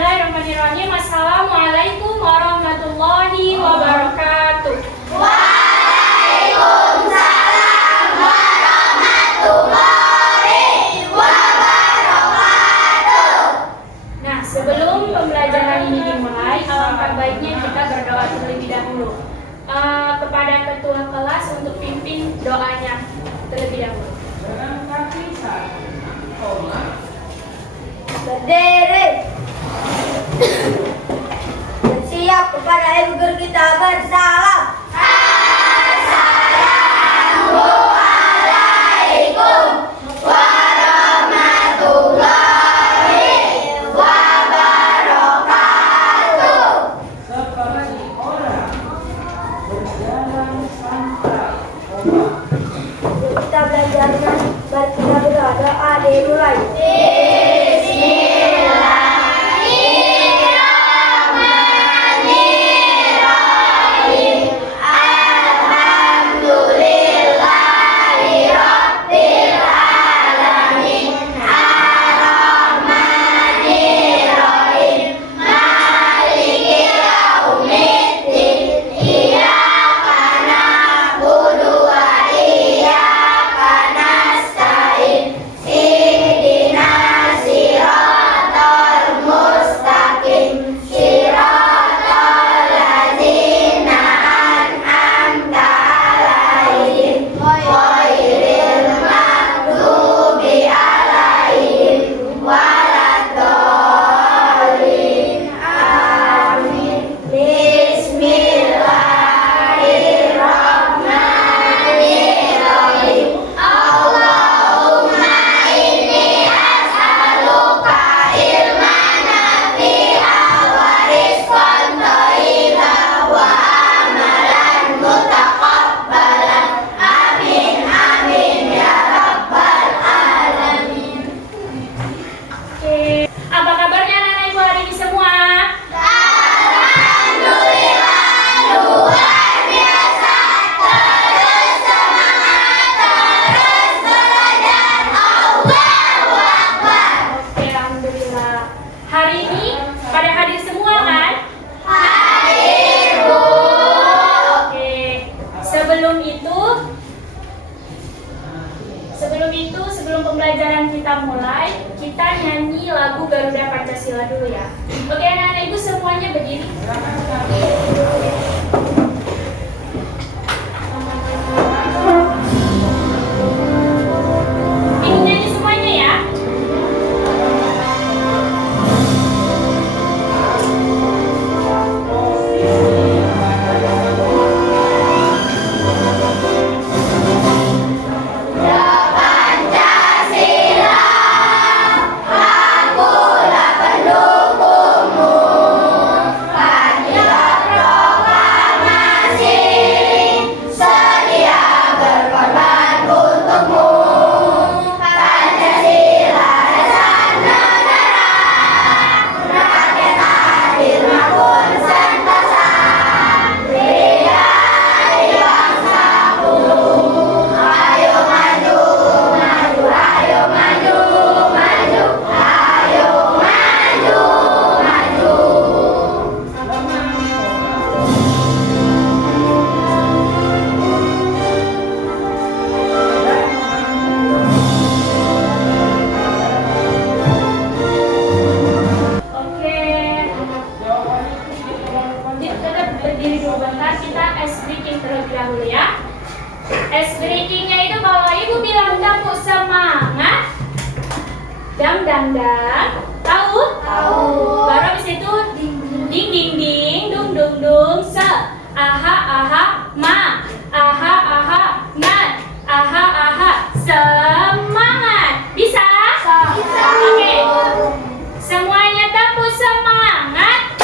Bismillahirrahmanirrahim. Assalamualaikum warahmatullahi wabarakatuh. Waalaikumsalam warahmatullahi wabarakatuh. Nah, sebelum pembelajaran ini dimulai, alangkah baiknya kita berdoa terlebih dahulu kepada ketua kelas untuk pimpin doanya terlebih dahulu. Berdiri. Bersiap kepada ibu guru kita bersalam. Assalamualaikum warahmatullahi wabarakatuh. Seperti orang berjalan santai. Kita belajarnya, mari kita berdoa dimulai. Sebelum pembelajaran kita mulai, kita nyanyi lagu Garuda Pancasila dulu ya. Oke, anak-anak ibu semuanya berdiri. Ibu nyanyi semuanya ya. Ice breakingnya itu kalau ibu bilang tepuk semangat, dang dang dang, tahu? Tahu. Baru habis itu ding ding ding, dung dung dung, se, aha aha, ma, aha aha, nat, aha aha, semangat. Bisa? Bisa. Oke. Semuanya tepuk semangat.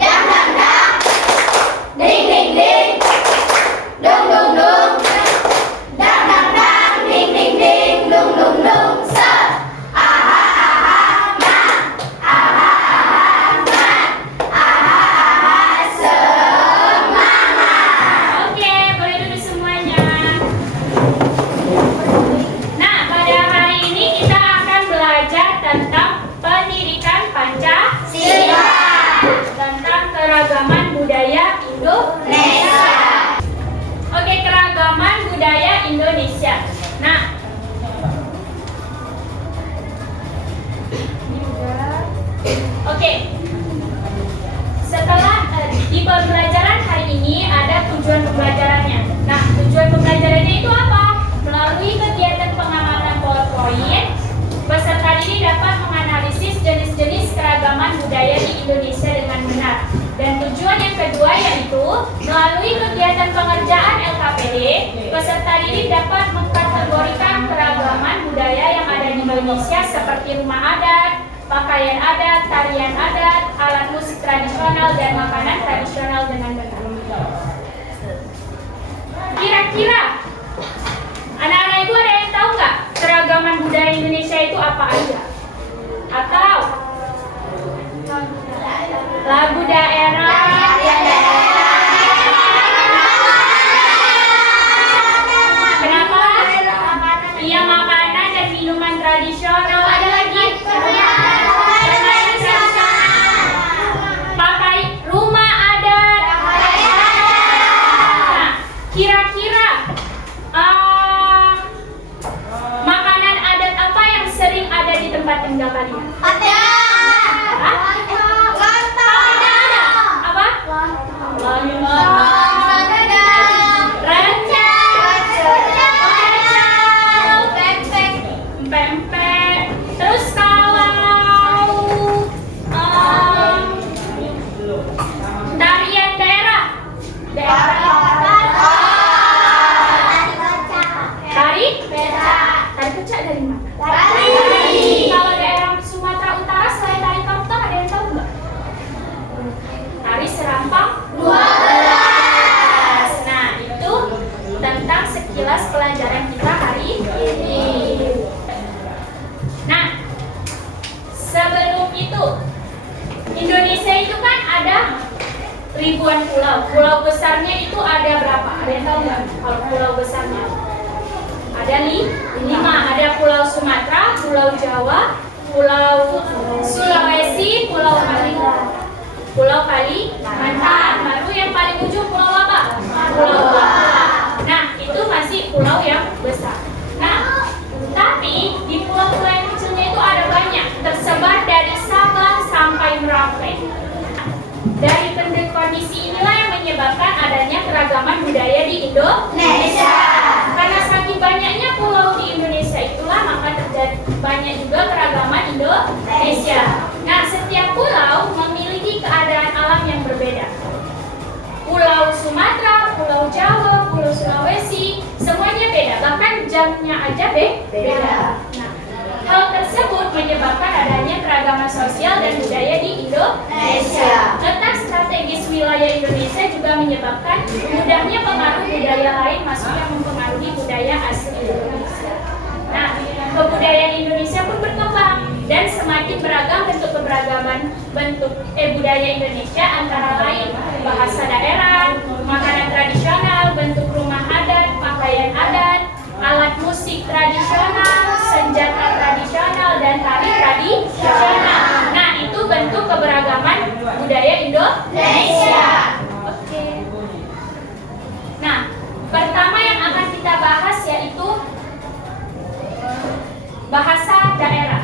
Dang dang dang, ding ding ding, dung dung dung, dang dang dang, ding ding ding, dung dung dung, se, aha aha, ma, Oke. Setelah di pembelajaran hari ini ada tujuan pembelajarannya. Nah, tujuan pembelajarannya itu apa? Melalui kegiatan pengamalan PowerPoint, peserta didik dapat menganalisis jenis-jenis keragaman budaya di Indonesia dengan benar. Dan tujuan yang kedua yaitu melalui kegiatan pengerjaan LKPD, peserta didik dapat mengkategorikan keragaman budaya yang ada di Indonesia seperti rumah adat, pakaian adat, tarian adat, alat musik tradisional, dan makanan tradisional dengan benar. Kira-kira anak-anak itu ada yang tahu nggak keragaman budaya Indonesia itu apa aja? Atau lagu daerah? Kenapa? Iya, makanan dan minuman tradisional. Ada lagi? Permainan tradisional. Pakai rumah adat. Nah, kira-kira makanan adat apa yang sering ada di tempat tinggal kalian? Hah? Apa? Pempek. Terus kalau tarian daerah tari pecak dari mana? Kalau daerah Sumatera Utara selain tari topeng ada yang tahu nggak? Tari serampang 12. Nah, itu tentang sekilas pelajaran kita hari ini. Nah, sebelum itu Indonesia itu kan ada ribuan pulau. Pulau besarnya itu ada berapa? Ada yang tahu nggak? Kalau pulau besarnya ada 5. Ada Pulau Sumatera, Pulau Jawa, Pulau Sulawesi, Pulau Kalimantan. Baru yang paling ujung Pulau apa? Pulau Bangka. Nah, itu masih pulau yang besar. Nah, tapi di pulau-pulau yang kecilnya itu ada banyak, tersebar dari Sabang sampai Merauke. Dari kondisi inilah yang menyebabkan adanya keragaman budaya di Indonesia. Karena saking banyaknya pulau di Indonesia itulah maka terjadi banyak juga keragaman Indonesia. Nah, setiap pulau memiliki keadaan alam yang berbeda. Pulau Sumatera, Pulau Jawa, Pulau Sulawesi, semuanya beda. Bahkan jamnya aja beda. Nah, hal tersebut menyebabkan adanya keragaman sosial dan budaya di Indonesia. Letak strategis wilayah Indonesia juga menyebabkan mudahnya pengaruh budaya lain masuk yang mempengaruhi budaya asli Indonesia. Nah, kebudayaan Indonesia pun berkembang dan semakin beragam bentuk budaya Indonesia, antara lain bahasa daerah, makanan tradisional, bentuk rumah adat, pakaian adat, alat musik tradisional, senjata tradisional, dan tari tradisional. Nah, itu bentuk keberagaman budaya Indonesia. Oke. Nah, pertama yang akan kita bahas yaitu bahasa daerah.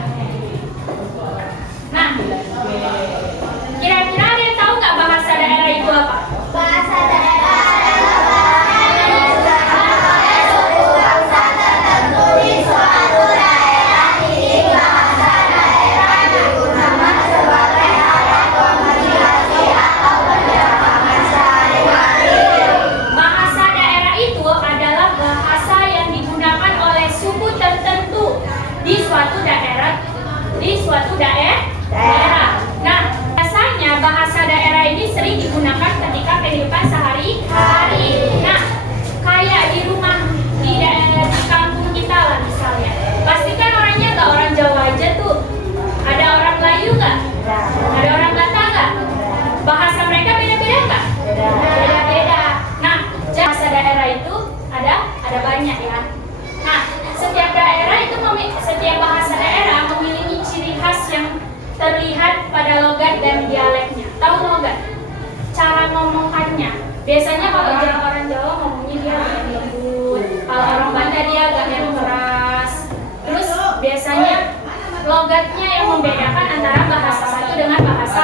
Nah, kira-kira ada yang tahu nggak bahasa daerah itu apa? Bahasa daerah suatu daerah. Nah, biasanya bahasa daerah ini sering digunakan ketika kehidupan sehari-hari. Nah, kayak di rumah di kampung kita lah misalnya. Pasti kan orangnya nggak orang Jawa aja tuh. Ada orang Melayu nggak? Ada orang Batak nggak? Bahasa mereka beda-beda nggak? Beda-beda. Nah, bahasa daerah itu ada banyak ya. Nah, setiap bahasa daerah memiliki ciri khas yang terlihat pada logat dan dialeknya. Tahu logat? Cara ngomongannya. Biasanya kalau orang Jawa ngomongnya dia agak lembut, kalau orang Batak dia agak yang keras. Terus biasanya logatnya yang membedakan antara bahasa satu dengan bahasa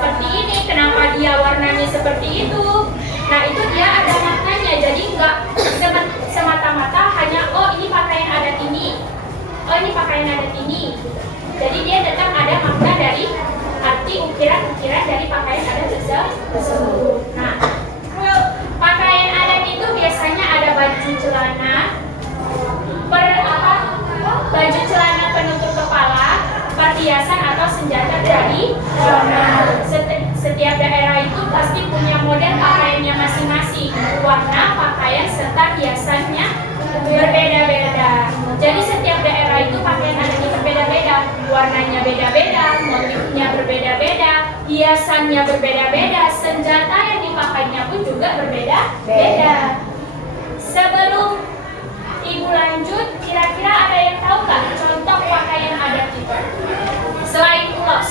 seperti ini. Kenapa dia warnanya seperti itu? Nah, itu dia ada maknanya. Jadi nggak semata-mata hanya oh ini pakaian adat ini, oh ini pakaian adat ini. Jadi dia tetap ada makna dari arti ukiran-ukiran dari pakaian adat tersebut. Nah, pakaian adat itu biasanya ada baju celana, baju celana penutup kepala, perhiasan atau senjata tradisional. Setiap daerah itu pasti punya model pakaiannya masing-masing, warna pakaian serta hiasannya berbeda-beda. Jadi setiap daerah itu pakaian adatnya berbeda-beda, warnanya beda-beda, motifnya berbeda-beda, hiasannya berbeda-beda, senjata yang dipakainya pun juga berbeda-beda. Sebelum Ibu lanjut, kira-kira ada yang tahu nggak contoh pakaian adat itu? Selain ulos.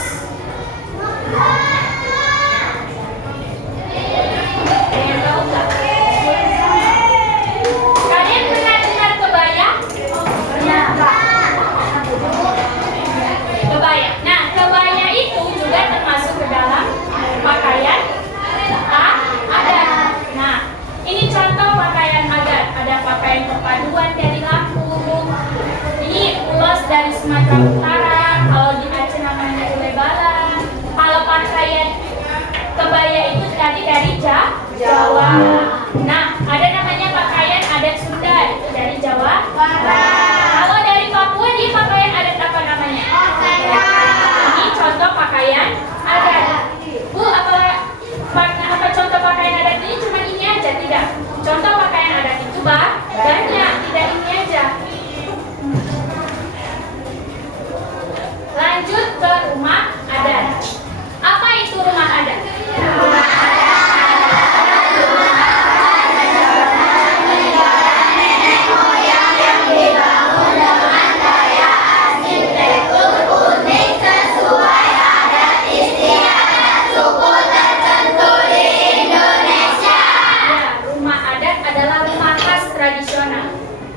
Ada yang tahu nggak? Kalian pernah dengar kebaya? Kebaya. Nah, kebaya itu juga termasuk ke dalam pakaian adat. Nah, ini contoh pakaian adat. Ada pakaian perpaduan dari Lampung. Ini ulos dari Sumatera Utara. Kalau di Aceh namanya ule bala. Kalau pakaian kebaya itu tadi dari Jawa. Nah, ada namanya pakaian adat Sunda, itu dari Jawa. Kalau dari Papua dia pakaian adat apa namanya? Ini contoh pakaian adat. Bu, apa contoh pakaian adat ini cuma ini aja? Tidak. Contoh pakaian adat itu banyak, tidak ini aja. Lanjut ke rumah adat. Apa itu rumah adat?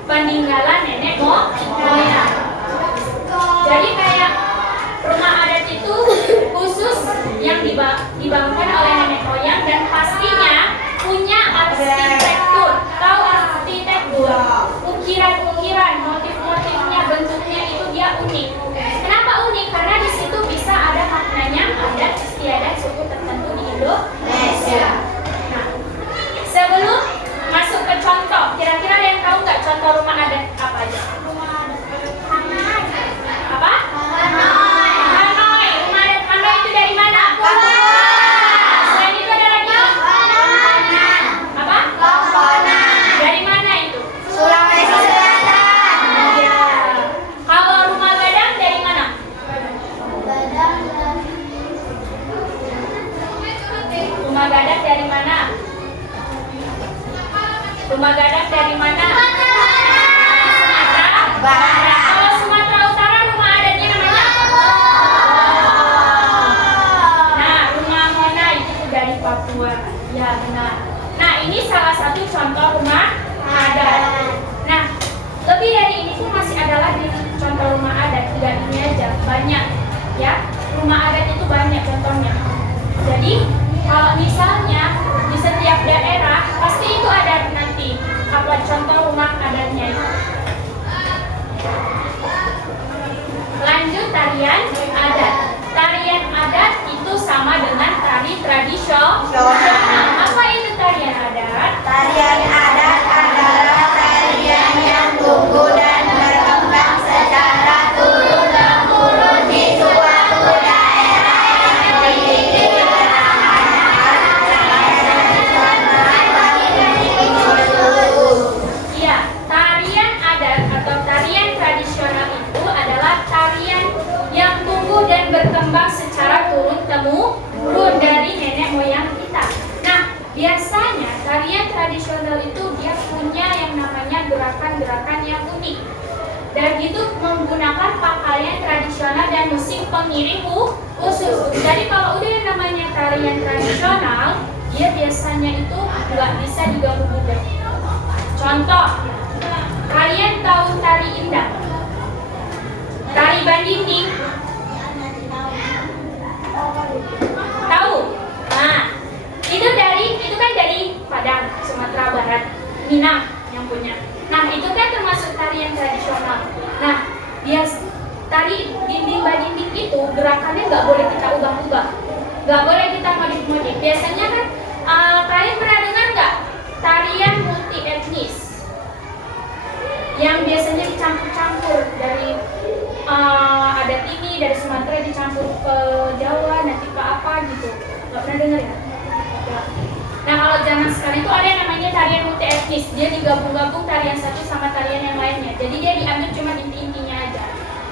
Peninggalan nenek moyang. Jadi kayak rumah adat itu khusus yang dibangunkan oleh nenek moyang dan pastinya punya arsitektur. Tahu arsitektur? Ukiran-ukiran, motif-motifnya, bentuknya itu dia unik. Kenapa unik? Karena di situ bisa ada maknanya adat istiadat suku tertentu di Indonesia. Nah, sebelum masuk ke contoh, kira-kira ada yang tahu nggak contoh rumah adat apa aja? Apa? Hanoi. Rumah adat Hanoi itu dari mana? Selain itu ada lagi? Apa? Dari mana itu? Sulawesi Selatan. Ya. Kalau rumah gadang dari mana? Rumah gadang dari mana? Rumah gadang dari mana? Sumatera Barat. Kalau Sumatera Utara rumah adatnya namanya apa? Nah, rumah Mona itu dari Papua. Ya, benar. Nah, ini salah satu contoh rumah adat. Nah, lebih dari ini pun masih ada lagi contoh rumah adat. Tidak ini aja, banyak. Ya, rumah adat itu banyak contohnya. Jadi, kalau misalnya di setiap daerah pasti itu ada nanti apa contoh rumah adatnya itu. Lanjut tarian adat. Tarian adat itu sama dengan tari tradisional. Apa itu tarian adat? Tarian adat adalah tarian yang tumbuh dan berkembang secara turun-temurun di suatu daerah yang memiliki Iya, tarian adat atau tarian tradisional itu adalah tarian yang tumbuh dan berkembang secara turun-temurun dari nenek moyang kita. Nah, biasanya tarian tradisional itu dia punya yang namanya gerakan-gerakan yang unik. Dan itu menggunakan pakaian tradisional dan musik pengiring khusus. Jadi kalau udah yang namanya tarian tradisional, dia biasanya itu nggak bisa diganggu-gugat. Contoh, kalian tahu tari indah, tari bandingning, tahu Minang yang punya. Nah, itu kan termasuk tarian tradisional. Nah, tari dinding dinding itu gerakannya nggak boleh kita ubah-ubah, nggak boleh kita modif-modif. Biasanya kan kalian pernah dengar nggak tarian multi etnis yang biasanya dicampur-campur dari adat ini dari Sumatera dicampur ke Jawa, nanti ke apa gitu. Nggak pernah dengar ya? Nah, kalau zaman sekarang itu ada yang namanya tarian multi etnis. Dia digabung-gabung tarian satu sama tarian yang lainnya. Jadi dia diambil cuma inti-intinya aja.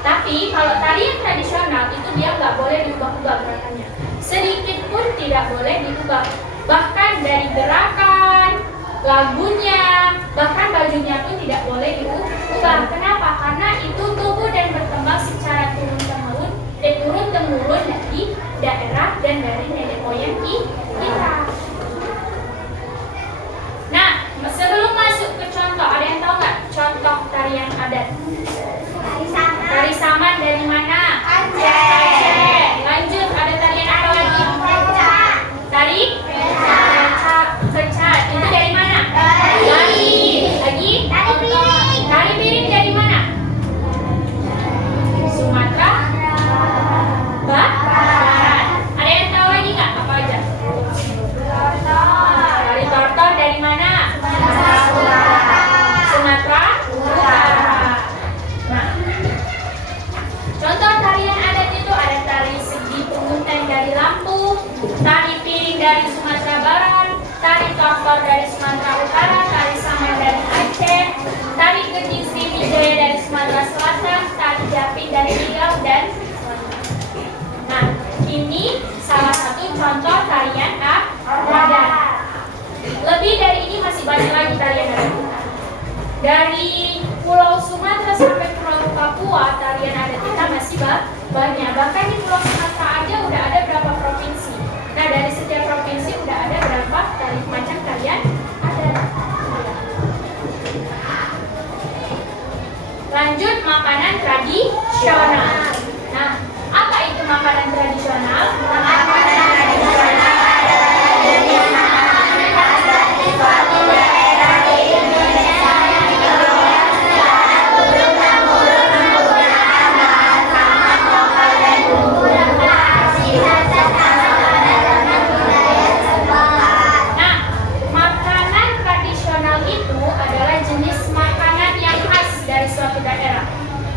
Tapi kalau tarian tradisional itu dia nggak boleh diubah-ubah gerakannya. Sedikit pun tidak boleh diubah. Bahkan dari gerakan, lagunya, bahkan bajunya pun tidak boleh diubah. Kenapa? Karena itu tumbuh dan berkembang secara turun-temurun dari daerah dan dari nenek moyang kita. Nah, sebelum masuk ke contoh, ada yang tahu nggak contoh tarian adat? Tari saman dari mana? Aceh. Lanjut, ada tarian apa lagi? Tari kecak. Itu dari mana? Lagi. Tari piring dari mana? Sumatera Barat. Ada yang tahu lagi nggak apa aja? Tari tortor dari mana? Sumatera Utara. Nah, contoh tarian adat itu ada tari segi pungutan dari Lampung, tari piring dari Sumatera Barat, tari tortor dari Sumatera Utara, tari saman dari Aceh, tari genjing Sriwijaya dari Sumatera Selatan, tari japing dari Riau dan nah, ini salah satu contoh tarian adat. Lebih dari ini masih banyak lagi tarian adat. Dari Pulau Sumatera sampai Pulau Papua, tarian adat kita masih banyak. Bahkan di Pulau Sumatera aja udah ada berapa provinsi. Nah, dari setiap provinsi udah ada berapa macam tarian adat. Lanjut, makanan tradisional. Nah, apa itu makanan tradisional? Makanan tradisional adalah jenis makanan khas dari suatu daerah di Indonesia yang dikelola secara turun-temurun menggunakan bahan pangan lokal dan bumbu rempah asli khas dengan budaya setempat. Nah, makanan tradisional itu adalah jenis makanan yang khas dari suatu daerah.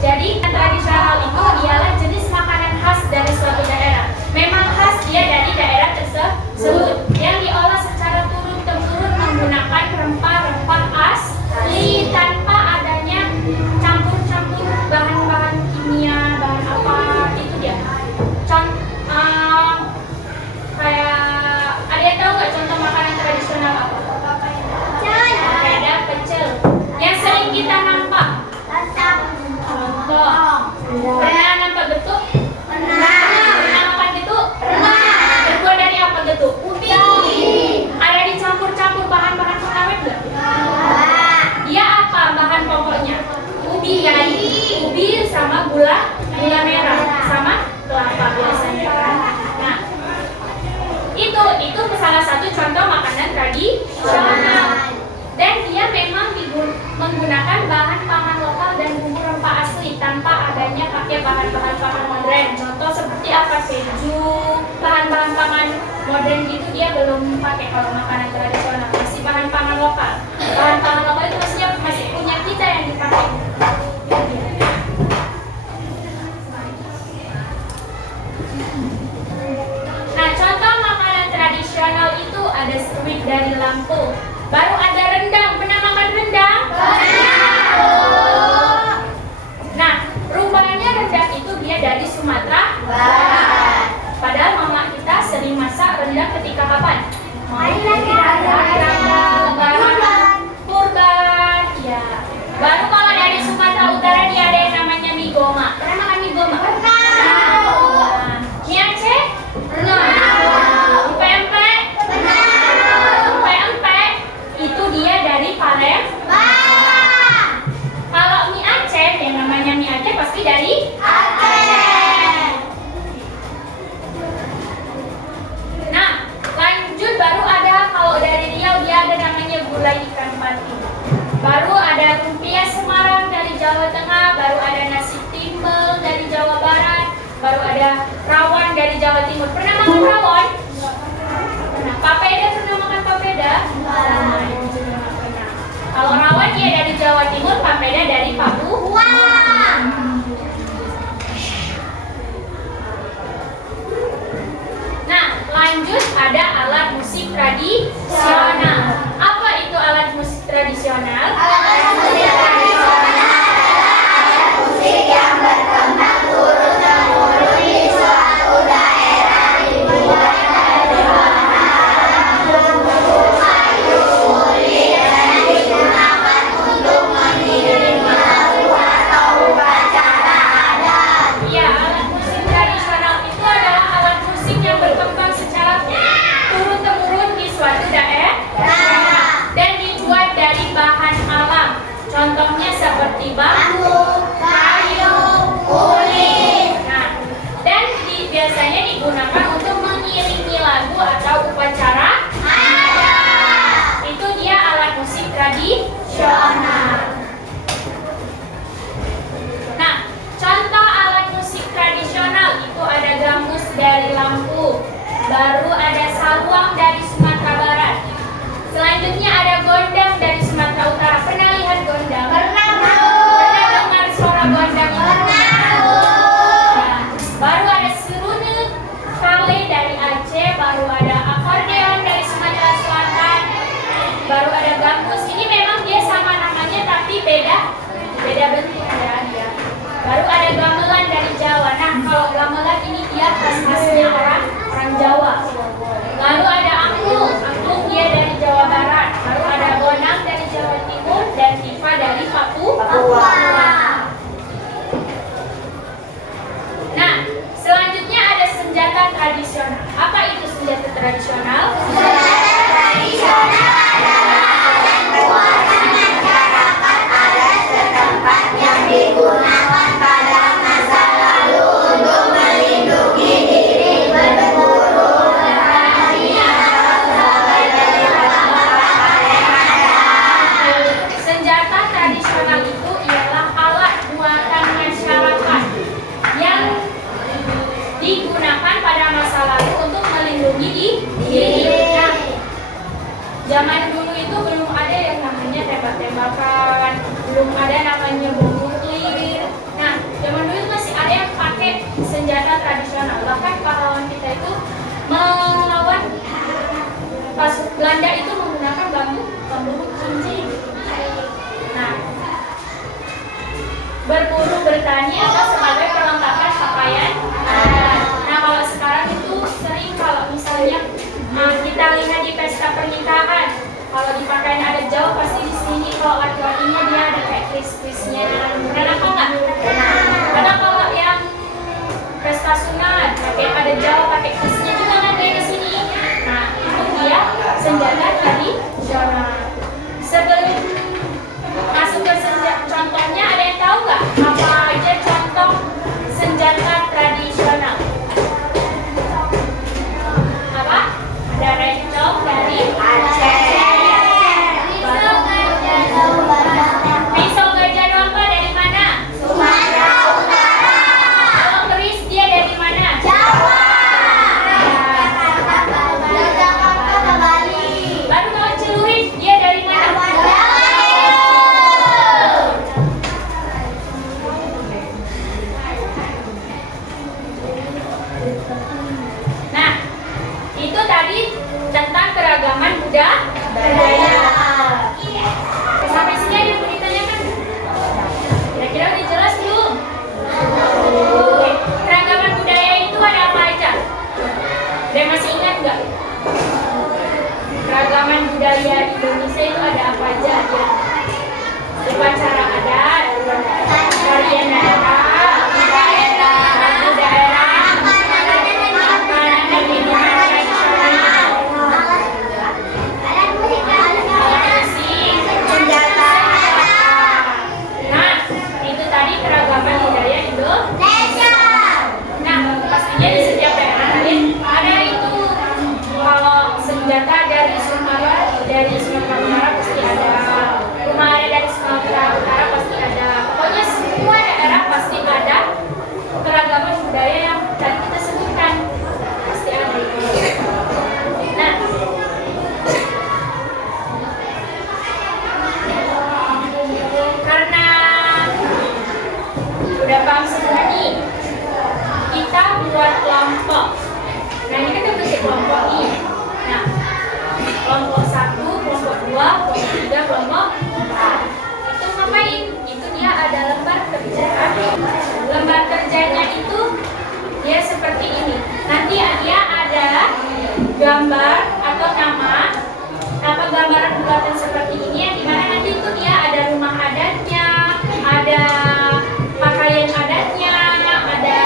Jadi tradisional itu ialah jenis makanan khas dari suatu daerah. Memang khas dia dari daerah tersebut yang diolah secara turun-temurun menggunakan rempah-rempah asli tanpa adanya campur-campur bahan-bahan kimia, bahan apa itu dia. Kayak ada yang tahu nggak contoh makanan tradisional apa? Ada pecel. Yang sering kita nampak. Contoh. Pernah nampak getuk? Pernah makan getuk? Pernah. Terbuat dari apa getuk? Ubi. Ada dicampur-campur bahan-bahan pengawet nggak? Dia apa bahan pokoknya? Ubi kan? Ubi sama gula merah sama kelapa biasanya. Nah, itu salah satu contoh makanan tradisional. Dan dia memang menggunakan bahan pangan lokal dan bumbu rempah asli tanpa adanya pakai bahan-bahan pangan modern. Contoh seperti apa? Keju, bahan-bahan pangan modern gitu dia belum pakai kalau makanan tradisional. Masih bahan pangan lokal. Bahan pangan lokal itu maksudnya masih punya kita yang dipakai. Nah, contoh makanan tradisional itu ada seruit dari Lampung. Baru ada rendang. Pernah makan rendang? Pernah. Nah, rupanya rendang itu dia dari Sumatera Barat. Padahal mama kita sering masak rendang ketika kapan? Lebaran, kurban. Ya. Baru kalau dari Sumatera Utara dia ada yang namanya mie goma. Pernah makan mie goma? Pernah. Mie Aceh? Pernah. Pempek? Pernah. Pempek itu dia dari Palembang. Kalau mie Aceh, yang namanya mie Aceh pasti dari Aceh. Nah, lanjut baru ada kalau dari Riau dia ada namanya gulai ikan pati. ada rawon dari Jawa Timur. Pernah makan rawon? Pernah. Papeda pernah makan papeda? Pernah. Ibu juga nggak pernah. Kalau rawon dia dari Jawa Timur, papeda dari Papua. Nah, lanjut ada alat musik tradisional. Apa itu alat musik tradisional? Alat musik tradisional adalah alat musik yang berkembang turun-temurun di suatu daerah, dibuat dari bahan bambu, kayu, kulit, dan digunakan untuk mengiring lagu atau upacara. membuat kelompok. Nah, ini kan udah bentuk kelompok nih. Nah, kelompok 1, kelompok 2, kelompok 3, kelompok 4. Itu ngapain? Itu dia ada lembar kerja. Lembar kerjanya itu dia seperti ini. Nanti dia ada gambar atau nama apa gambaran bulatan seperti ini yang dimana nanti itu dia ada rumah adatnya, ada pakaian adatnya, ada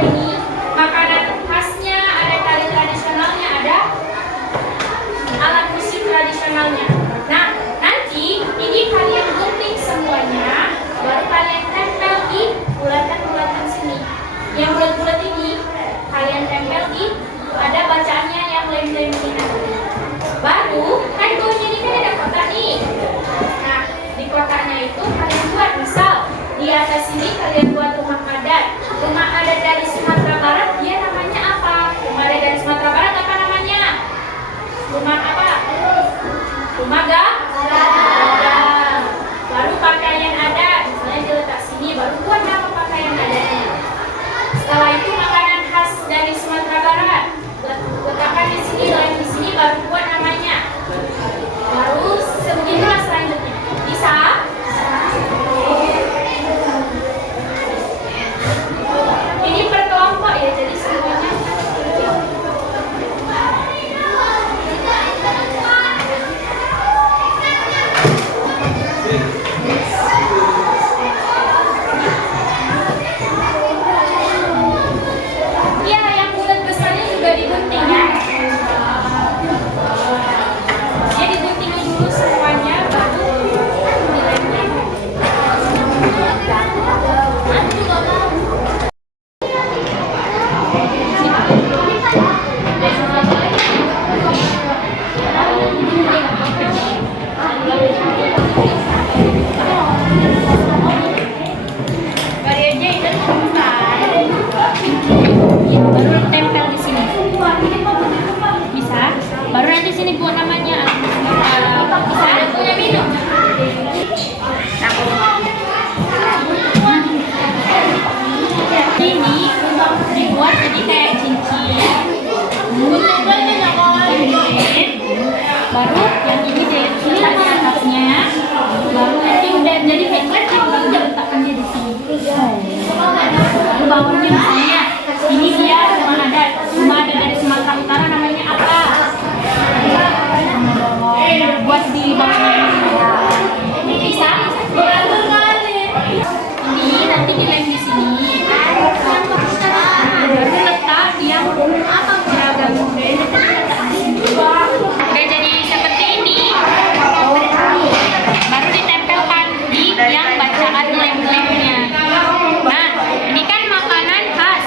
ini makanan khasnya, ada tari tradisionalnya, ada alat musik tradisionalnya. Nah, nanti ini kalian gunting semuanya, baru kalian tempel di bulatan-bulatan sini. Yang bulat-bulat ini kalian tempel di ada bacaannya yang lem-lem ini nanti. Baru kan bawahnya ini kan ada kotak nih. Nah, di kotaknya itu kalian buat misal di atas sini kalian buat rumah adat. Rumah adat dari Sumatera Barat dia namanya apa? Rumah adat dari Sumatera Barat apa namanya? Rumah apa? Rumah gadang. Baru pakaian adat, misalnya diletak sini baru buat nama pakaian adatnya. Setelah itu makanan khas dari Sumatera Barat. Letakkan di sini, lain di sini baru buat namanya. Baru sebegitulah selanjutnya. Bisa? Ini per kelompok ya, jadi semuanya. Ya, yang bulat besarnya juga digunting ya. Dia digunting dulu semuanya, baru dilemnya. Aku juga mau. Baru tempel di sini. Bisa? Baru nanti sini buat namanya. Bisa? Punya minum. Ini dibuat jadi kayak cincin. Baru yang ini diletak di atasnya. Baru nanti udah jadi kayak cincin, baru diletakkan dia di sini. Baru bawahnya misalnya ini dia rumah adat dari Sumatera Utara namanya apa? Buat di bawahnya. Bisa? Ini nanti dilem di sini. Baru letak dia seragam. Udah jadi seperti ini. Baru ditempelkan di yang bacaan lem-lemnya. Nah, ini kan makanan khas.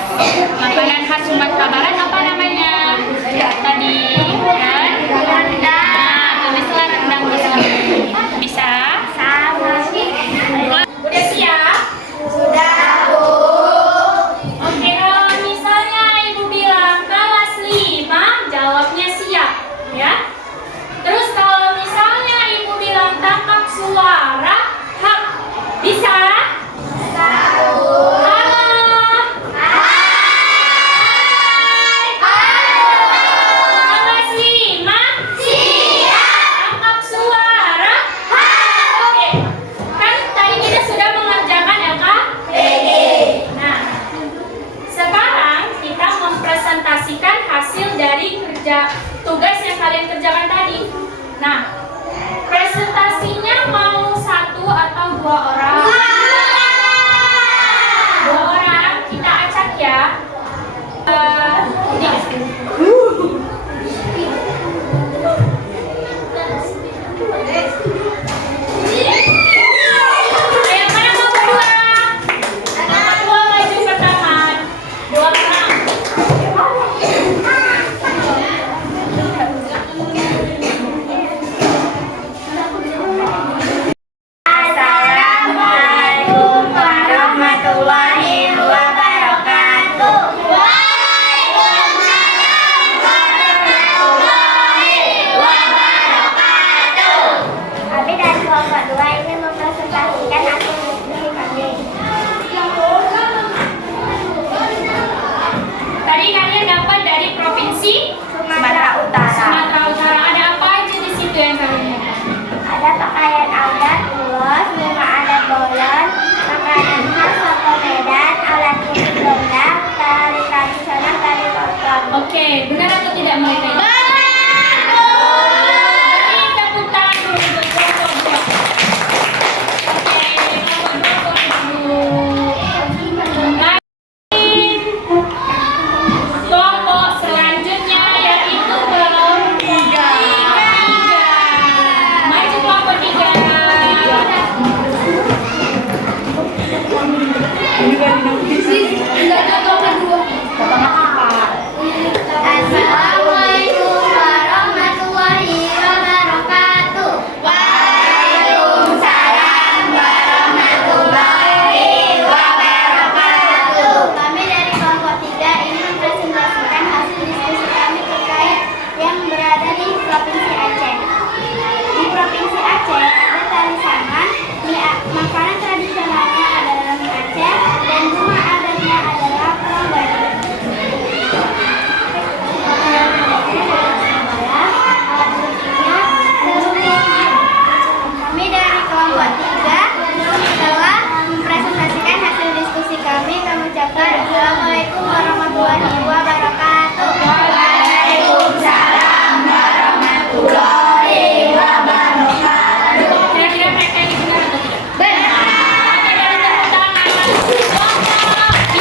mengucapkan Assalamualaikum warahmatullahi wabarakatuh. Waalaikumsalam warahmatullahi wabarakatuh. Kira-kira mereka ini benar atau tidak? Benar. Oke, dari tepuk tangan.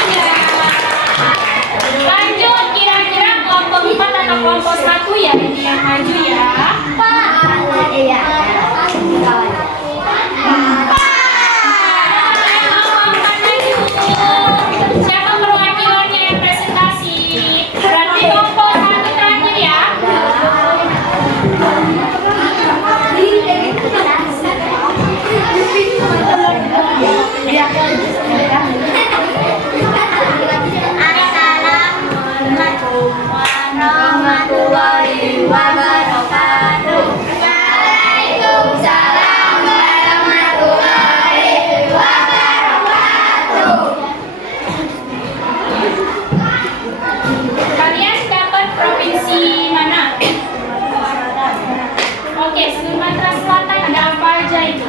Iya. Lanjut, kira-kira kelompok 4 atau kelompok 1 ya ini yang maju ya. Iya. Siapa perwakilannya yang presentasi? Berarti kelompok 1 terakhir ya. Assalamualaikum warahmatullahi wabarakatuh. Waalaikumsalam warahmatullahi wabarakatuh. Kalian dapat provinsi mana? Oke, Sumatera Selatan ada apa aja itu?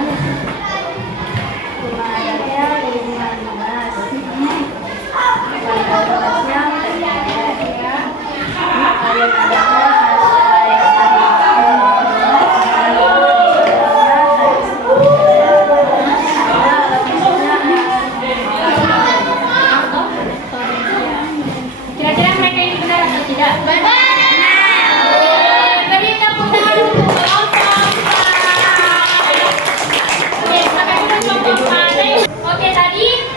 Kira-kira mereka ini benar atau tidak? Beri tepuk tangan untuk kelompok 4. Oke, silakan dulu kelompok 4. Oke, tadi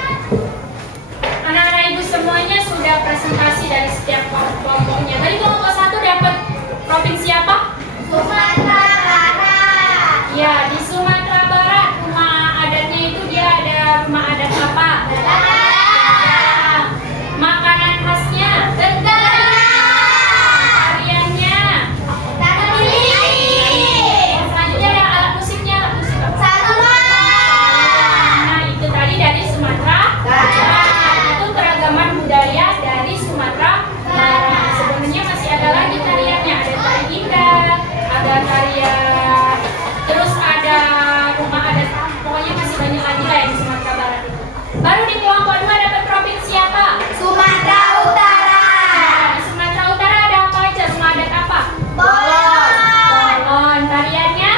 anak-anak ibu semuanya sudah presentasi dari setiap kelompoknya. Tadi kelompok 1 dapat provinsi apa? Sumatera Barat. Ya, di Sumatera Barat rumah adatnya itu dia ada rumah adat apa? Makanan khasnya? Tariannya? Selanjutnya ada alat musiknya, alat musik apa? Nah, itu tadi dari Sumatera Barat. Itu keragaman budaya dari Sumatera Barat. Sebenarnya masih ada lagi tariannya, ada tari indah, ada tarian, terus ada rumah adat. Pokoknya masih banyak lagi lah yang di Sumatera Barat itu. Baru di kelompok 2 dapat provinsi apa? Sumatera Utara. Di Sumatera Utara ada apa aja? Rumah adat apa? Bolon. Bolon. Tariannya?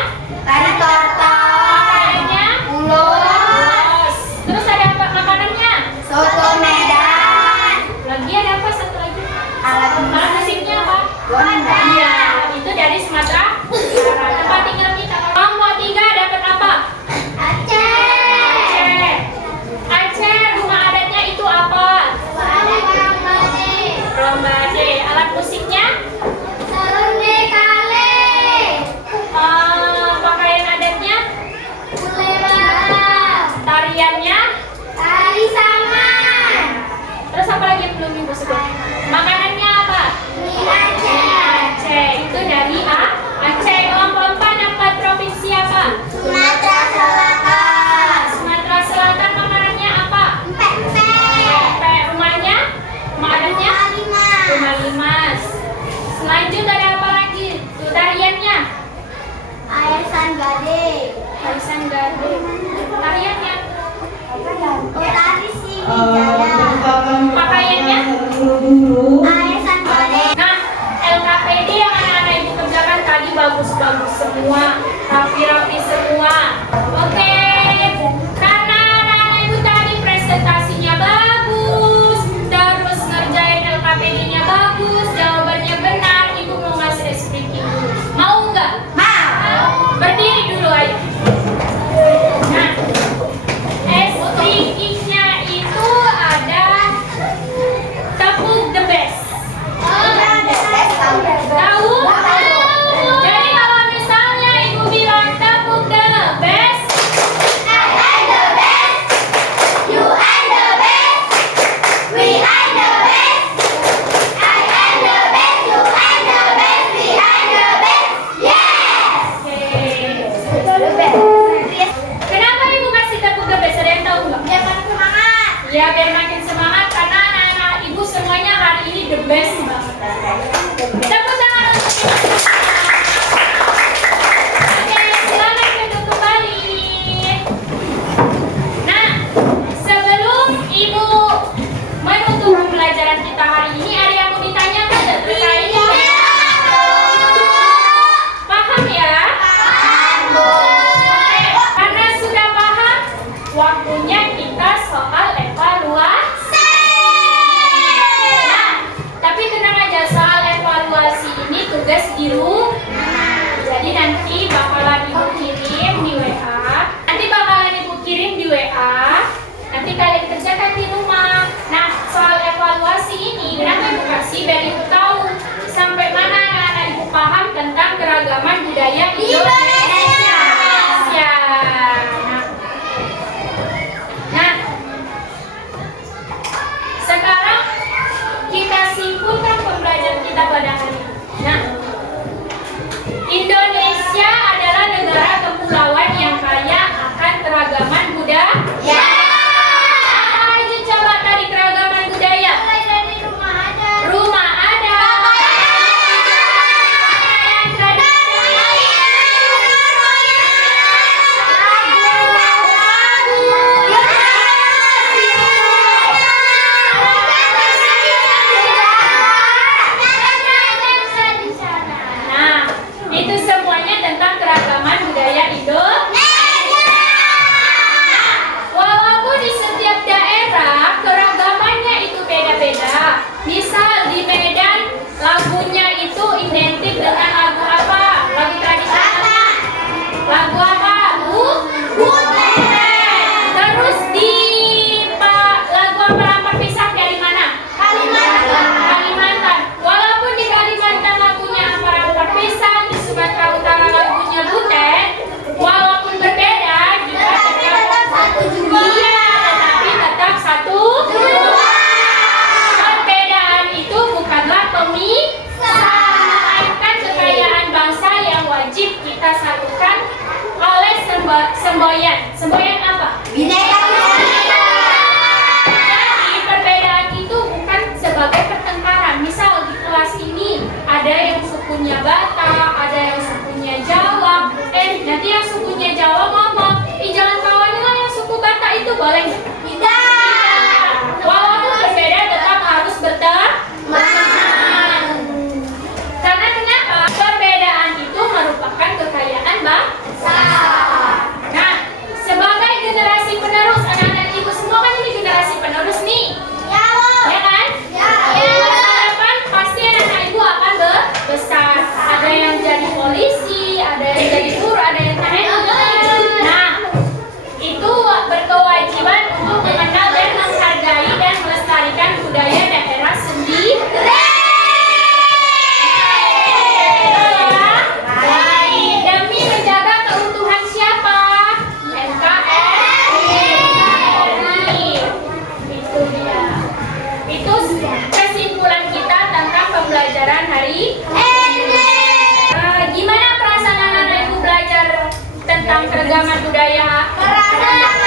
Tari tortol. Pakaiannya? Ulos. Terus ada apa makanannya? Soto Medan. Lagi ada apa satu lagi? Alat Alat musiknya apa? Gondang. Iya, itu dari Sumatera Barat. Tempat tinggal kita. Kelompok 3 dapat apa? Aceh. Aceh, rumah adatnya itu apa? Ada Bangladesh. Rombade. Alat musiknya? Serunde kale. Pakaian adatnya? Kulewala. Tariannya? Tari saman. Terus apa lagi yang belum ibu sebut? Makanannya apa? Mie Aceh. Aceh. Itu dari Aceh. Kelompok 4 dapat provinsi apa? Sumatera Selatan. Sumatera Selatan. Makanannya apa? Pempek. Rumahnya? Rumah adatnya? Rumah limas. Selanjutnya ada apa lagi? Tuh tariannya? Ayasan gade. Arisan gade. Tariannya? Tari Sriwijaya. Pakaiannya? Ayasan gade. Nah, LKPD yang anak-anak ibu kerjakan tadi bagus-bagus semua, rapi-rapi semua. Oke, karena anak-anak ibu tadi presentasinya bagus, terus ngerjain LKPD-nya bagus, jawabannya benar, ibu mau ngasih speaking dulu. Mau nggak? Mau. Berdiri dulu ayo. Nah, speaking-nya itu ada tepuk the best. Tahu? Jadi kalau misalnya ibu bilang tepuk baik? Gimana perasaan anak-anak ibu belajar tentang keragaman budaya? Merasa